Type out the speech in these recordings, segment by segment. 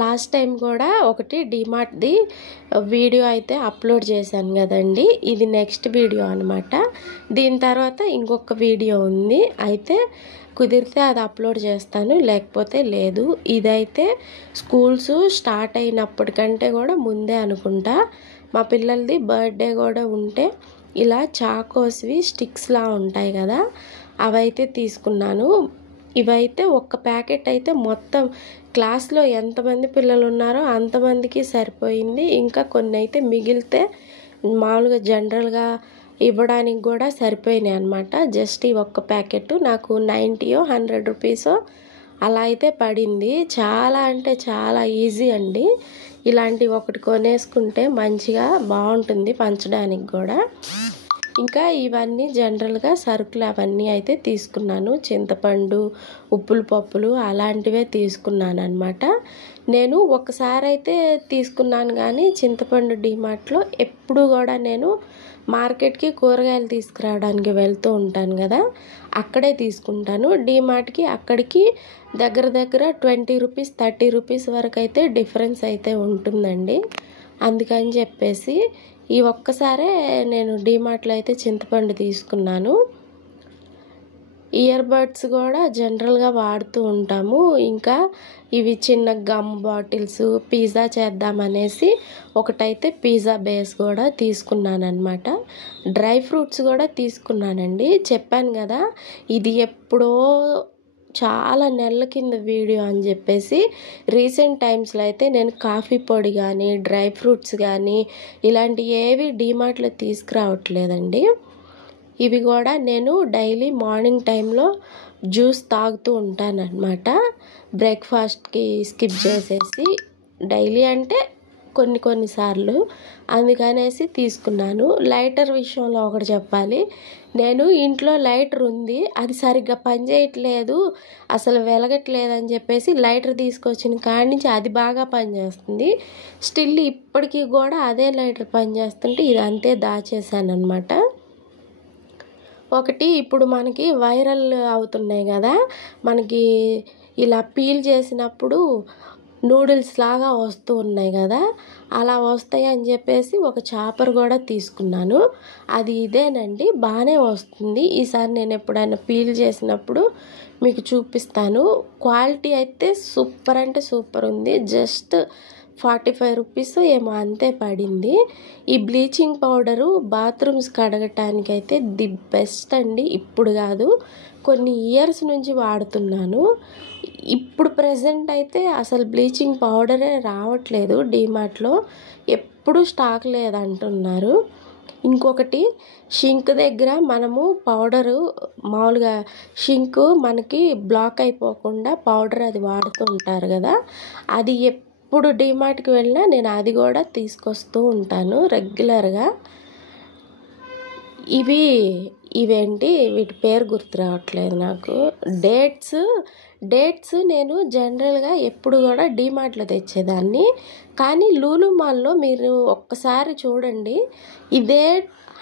Last time కూడా ఒకటి డీమార్ట్ది video అయితే అప్లోడ్ చేశాను కదండి. ఇది నెక్స్ట్ వీడియో అనమాట. దీని తర్వాత ఇంకొక వీడియో ఉంది. అయితే కుదిరితే అది అప్లోడ్ చేస్తాను, లేకపోతే లేదు. ఇదైతే స్కూల్స్ స్టార్ట్ అయినప్పటికంటే కూడా ముందే అనుకుంటా. మా పిల్లలది బర్త్డే కూడా ఉంటే ఇలా చాకోస్వి స్టిక్స్లా ఉంటాయి కదా, అవైతే తీసుకున్నాను. ఇవైతే ఒక్క ప్యాకెట్ అయితే మొత్తం క్లాస్లో ఎంతమంది పిల్లలు ఉన్నారో అంతమందికి సరిపోయింది. ఇంకా కొన్ని అయితే మిగిలితే మామూలుగా జనరల్గా ఇవ్వడానికి కూడా సరిపోయినాయి అనమాట. జస్ట్ ఈ ఒక్క ప్యాకెట్ నాకు 90 100 రూపీసో అలా అయితే పడింది. చాలా అంటే చాలా ఈజీ అండి. ఇలాంటివి ఒకటి కొనేసుకుంటే మంచిగా బాగుంటుంది పంచడానికి కూడా. ఇంకా ఇవన్నీ జనరల్గా సరుకులు అవన్నీ అయితే తీసుకున్నాను. చింతపండు, ఉప్పులు పప్పులు అలాంటివే తీసుకున్నాను అనమాట. నేను ఒకసారి అయితే తీసుకున్నాను కానీ చింతపండు డీమార్ట్లో ఎప్పుడు కూడా నేను మార్కెట్కి కూరగాయలు తీసుకురావడానికి వెళ్తూ ఉంటాను కదా, అక్కడే తీసుకుంటాను. డీమార్ట్కి అక్కడికి దగ్గర 20 రూపీస్ 30 రూపీస్ వరకు అయితే డిఫరెన్స్ అయితే ఉంటుందండి. అందుకని చెప్పేసి ఈ ఒక్కసారే నేను డీమార్ట్లో అయితే చింతపండు తీసుకున్నాను. ఇయర్ బడ్స్ కూడా జనరల్గా వాడుతూ ఉంటాము. ఇంకా ఇవి చిన్న గమ్ బాటిల్స్, పిజ్జా చేద్దామనేసి ఒకటైతే పిజ్జా బేస్ కూడా తీసుకున్నాను అనమాట. డ్రై ఫ్రూట్స్ కూడా తీసుకున్నానండి. చెప్పాను కదా ఇది ఎప్పుడో చాలా నెలల కింద వీడియో అని చెప్పేసి. రీసెంట్ టైమ్స్లో అయితే నేను కాఫీ పొడి కానీ డ్రై ఫ్రూట్స్ కానీ ఇలాంటి ఏవి డీమార్ట్లో తీసుకురావట్లేదండి. ఇవి కూడా నేను డైలీ మార్నింగ్ టైంలో జ్యూస్ తాగుతూ ఉంటానన్నమాట. బ్రేక్ఫాస్ట్కి స్కిప్ చేసేసి డైలీ అంటే కొన్నిసార్లు అందుకనేసి తీసుకున్నాను. లైటర్ విషయంలో ఒకటి చెప్పాలి. నేను ఇంట్లో లైటర్ ఉంది, అది సరిగ్గా పనిచేయట్లేదు, అసలు వెలగట్లేదు అని చెప్పేసి లైటర్ తీసుకొచ్చిన కాడి నుంచి అది బాగా పనిచేస్తుంది. స్టిల్ ఇప్పటికీ కూడా అదే లైటర్ పనిచేస్తుంటే ఇది అంతే దాచేసాను అనమాట. ఒకటి ఇప్పుడు మనకి వైరల్ అవుతున్నాయి కదా, మనకి ఇలా పీల్ చేసినప్పుడు నూడిల్స్ లాగా వస్తూ ఉన్నాయి కదా, అలా వస్తాయి అని చెప్పేసి ఒక చాపర్ కూడా తీసుకున్నాను. అది ఇదేనండి, బాగానే వస్తుంది. ఈసారి నేను ఎప్పుడైనా పీల్ చేసినప్పుడు మీకు చూపిస్తాను. క్వాలిటీ అయితే సూపర్ అంటే సూపర్ ఉంది. జస్ట్ 45 రూపీస్ ఏమో అంతే పడింది. ఈ బ్లీచింగ్ పౌడరు బాత్రూమ్స్ కడగటానికి అయితే ది బెస్ట్ అండి. ఇప్పుడు కాదు, కొన్ని ఇయర్స్ నుంచి వాడుతున్నాను. ఇప్పుడు ప్రెజెంట్ అయితే అసలు బ్లీచింగ్ పౌడరే రావట్లేదు డీమార్ట్లో, ఎప్పుడు స్టాక్ లేదంటున్నారు. ఇంకొకటి, షింక్ దగ్గర మనము పౌడరు మామూలుగా షింక్ మనకి బ్లాక్ అయిపోకుండా పౌడర్ అది వాడుతూ ఉంటారు కదా, అది ఎప్పుడు డీమార్ట్కి వెళ్ళినా నేను అది కూడా తీసుకొస్తూ ఉంటాను రెగ్యులర్గా. ఇవేంటి వీటి పేరు గుర్తు రావట్లేదు నాకు. డేట్స్ నేను జనరల్గా ఎప్పుడు కూడా డీమార్ట్లో తెచ్చేదాన్ని, కానీ లూలు మాల్లో మీరు ఒక్కసారి చూడండి, ఇదే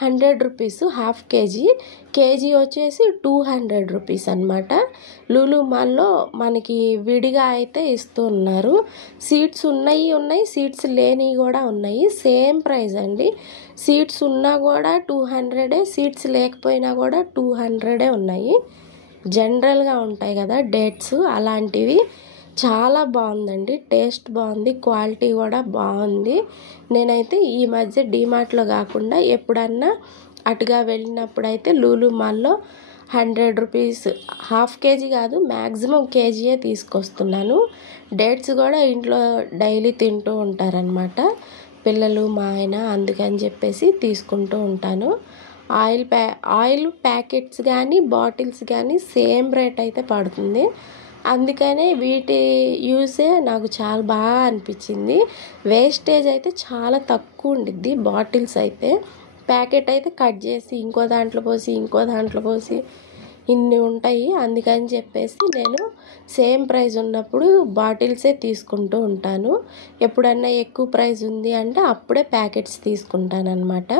100 రూపీస్ హాఫ్ కేజీ వచ్చేసి 200 రూపీస్ అనమాట. లూలు మాల్లో మనకి విడిగా అయితే ఇస్తూ ఉన్నారు. సీడ్స్ ఉన్నాయి, సీడ్స్ లేనివి కూడా ఉన్నాయి. సేమ్ ప్రైస్ అండి. సీడ్స్ ఉన్నా కూడా 200, సీడ్స్ లేకపోయినా కూడా 200 ఉన్నాయి. జనరల్గా ఉంటాయి కదా డేట్స్, అలాంటివి. చాలా బాగుందండి, టేస్ట్ బాగుంది, క్వాలిటీ కూడా బాగుంది. నేనైతే ఈ మధ్య డీమార్ట్లో కాకుండా ఎప్పుడన్నా అటుగా వెళ్ళినప్పుడైతే లూలు మాల్లో 100 రూపీస్ హాఫ్ కేజీ కాదు, మ్యాక్సిమం కేజీయే తీసుకొస్తున్నాను. డేట్స్ కూడా ఇంట్లో డైలీ తింటూ ఉంటారనమాట పిల్లలు, మా ఆయన, అందుకని చెప్పేసి తీసుకుంటూ ఉంటాను. ఆయిల్ ప్యాకెట్స్ కానీ బాటిల్స్ కానీ సేమ్ రేట్ అయితే పడుతుంది. అందుకనే వీటి యూసే నాకు చాలా బాగా అనిపించింది. వేస్టేజ్ అయితే చాలా తక్కువ ఉండిద్ది. బాటిల్స్ అయితే ప్యాకెట్ అయితే కట్ చేసి ఇంకో దాంట్లో పోసి ఇన్ని ఉంటాయి. అందుకని చెప్పేసి నేను సేమ్ ప్రైస్ ఉన్నప్పుడు బాటిల్సే తీసుకుంటూ ఉంటాను. ఎప్పుడన్నా ఎక్కువ ప్రైస్ ఉంది అంటే అప్పుడే ప్యాకెట్స్ తీసుకుంటాను అనమాట.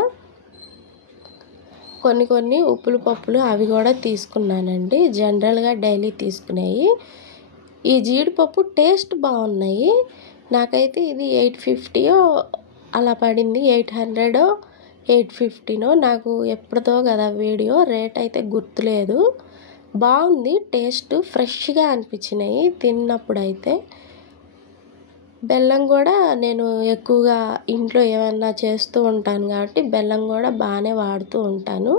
కొన్ని ఉప్పులు పప్పులు అవి కూడా తీసుకున్నానండి, జనరల్గా డైలీ తీసుకునేవి. ఈ జీడిపప్పు టేస్ట్ బాగున్నాయి. నాకైతే ఇది 850 అలా పడింది. 800 850 నాకు ఎప్పుడుదో కదా వీడియో, రేట్ అయితే గుర్తులేదు. బాగుంది, టేస్ట్ ఫ్రెష్గా అనిపించినాయి తిన్నప్పుడైతే. బెల్లం కూడా నేను ఎక్కువగా ఇంట్లో ఏమన్నా చేస్తూ ఉంటాను కాబట్టి బెల్లం కూడా బాగానే వాడుతూ ఉంటాను.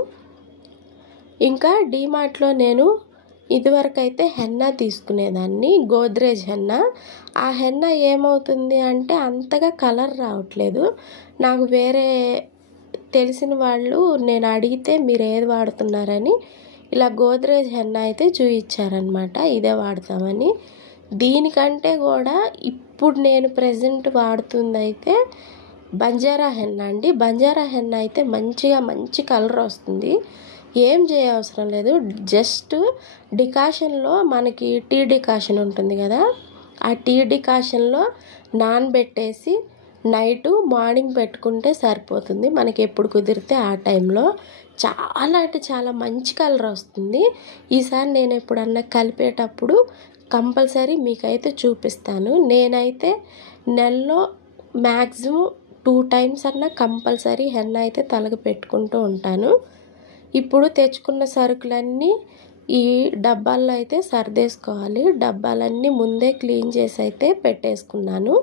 ఇంకా డీమార్ట్లో నేను ఇదివరకు అయితే హెన్నా తీసుకునేదాన్ని, గోద్రేజ్ హెన్నా. ఆ హెన్నా ఏమవుతుంది అంటే అంతగా కలర్ రావట్లేదు. నాకు వేరే తెలిసిన వాళ్ళు నేను అడిగితే మీరు ఏది వాడుతున్నారని ఇలా గోద్రేజ్ హెన్నా అయితే చూపించారనమాట, ఇదే వాడతామని. దీనికంటే కూడా ఇప్పుడు నేను ప్రెజెంట్ వాడుతుంది అయితే బంజారా హెన్నా అండి. బంజారా హెన్నా అయితే మంచి కలర్ వస్తుంది. ఏం చేయవసరం లేదు, జస్ట్ డికాషన్లో మనకి టీ డికాషన్ ఉంటుంది కదా, ఆ టీ డికాషన్లో నానబెట్టేసి నైటు మార్నింగ్ పెట్టుకుంటే సరిపోతుంది. మనకి ఎప్పుడు కుదిరితే ఆ టైంలో చాలా అంటే చాలా మంచి కలర్ వస్తుంది. ఈసారి నేను ఎప్పుడన్నా కలిపేటప్పుడు కంపల్సరీ మీకైతే చూపిస్తాను. నేనైతే నెలలో మ్యాక్సిమం 2 times అన్నా కంపల్సరీ హెన్నా అయితే తలకు పెట్టుకుంటూ ఉంటాను. ఇప్పుడు తెచ్చుకున్న సరుకులన్నీ ఈ డబ్బాల్లో అయితే సర్దేసుకోవాలి. డబ్బాలన్నీ ముందే క్లీన్ చేసి అయితే పెట్టేసుకున్నాను.